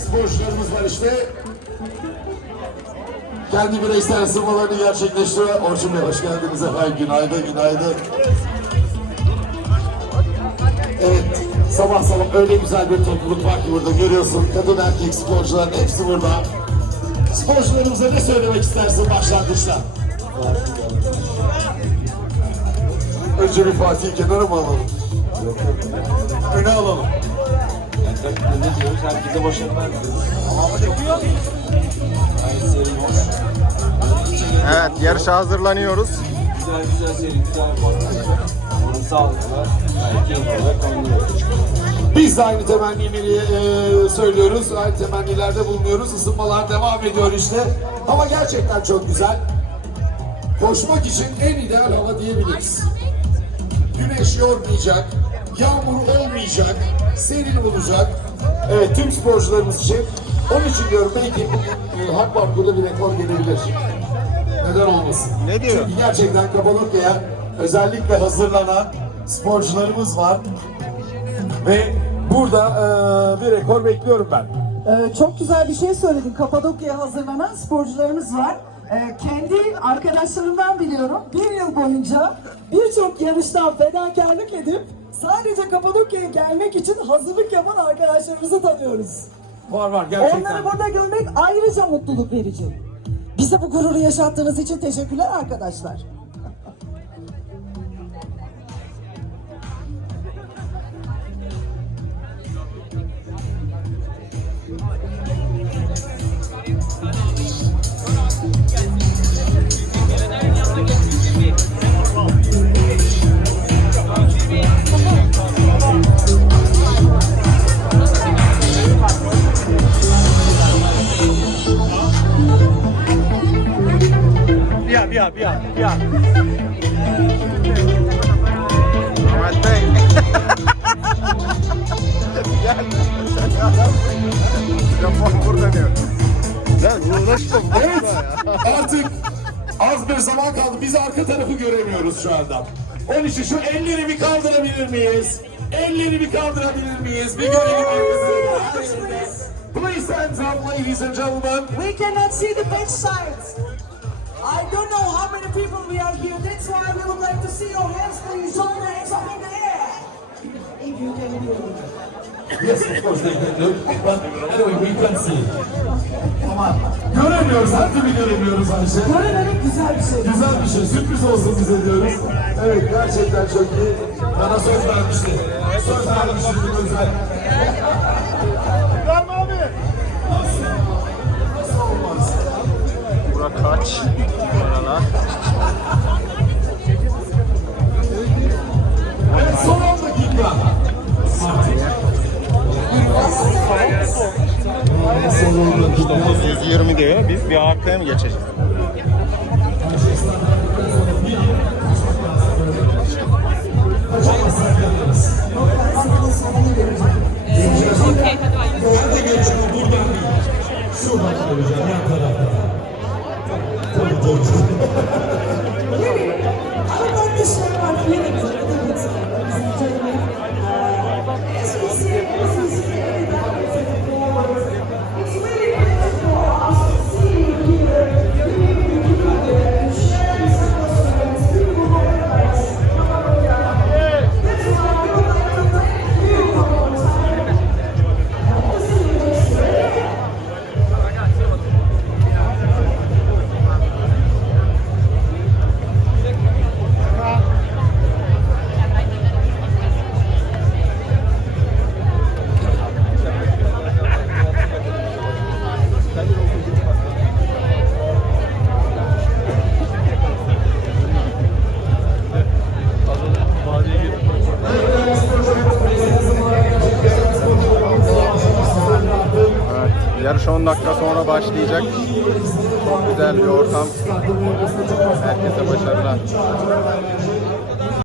sporcularımız var işte. Kendi bireysel ısınmalarını gerçekleştiriyor. Orçun Bey hoş geldiniz efendim. Günaydın, günaydın. Evet, sabah sabah öyle güzel bir topluluk var ki burada görüyorsun. Kadın erkek sporcuların hepsi burada. Sporcularımıza ne söylemek istersin başlangıçta? Önce bir Fatih'i kenara mı alalım? Öne alalım. Ne diyoruz? Herkese başarılar diliyoruz. Gayet seri boş. Evet yarışa hazırlanıyoruz. Güzel güzel seri, güzel formasyon. Umarım sağlıkla, gayet keyifli ve kaynaşıyoruz. Biz de aynı temennileri e, söylüyoruz. Aynı temennilerde bulunuyoruz. Isınmalar devam ediyor işte. Hava gerçekten çok güzel. Koşmak için en ideal hava diyebiliriz. Güneş yormayacak, yağmur olmayacak, serin olacak. Evet tüm sporcularımız için. Onun için diyorum belki bugün e, Halk Parkı'nda bir rekor gelebilir. Neden olmasın? Ne diyor? Çünkü gerçekten Kapadokya'ya özellikle hazırlanan sporcularımız var. Ve burada e, bir rekor bekliyorum ben. Ee, çok güzel bir şey söyledin. Kapadokya'ya hazırlanan sporcularımız var. Ee, kendi arkadaşlarımdan biliyorum. Bir yıl boyunca birçok yarıştan fedakarlık edip sadece Kapadokya'ya gelmek için hazırlık yapan arkadaşlarımızı tanıyoruz. Var var gerçekten. Onları burada görmek ayrıca mutluluk verici. Bize bu gururu yaşattığınız için teşekkürler arkadaşlar. Gel. Sen adam. Mikrofon burada diyor. Sen uğraşma Evet artık az bir zaman kaldı. Biz arka tarafı göremiyoruz şu anda. Onun için şu elleri bir kaldırabilir miyiz? Elleri bir kaldırabilir miyiz? Bir görelim. Please hands up ladies and gentlemen. We cannot see the bench sides. I don't know how many people we are here. That's why we would like to see your hands, please. Join your hands up in the air. If you can hear me. Yes, of course they can do. But anyway, we can see. Ama göremiyoruz, her türlü göremiyoruz Ayşe. Görememek güzel bir şey. Güzel bir şey, sürpriz olsun bize diyoruz. Evet, gerçekten çok iyi. Bana söz vermişti. Söz vermişti bir bir arkaya mı geçeceğiz? Ben de geçiyorum buradan değil. Şuradan koyacağım yan tarafta. Yarış 10 dakika sonra başlayacak. Çok güzel bir ortam. Herkese başarılar.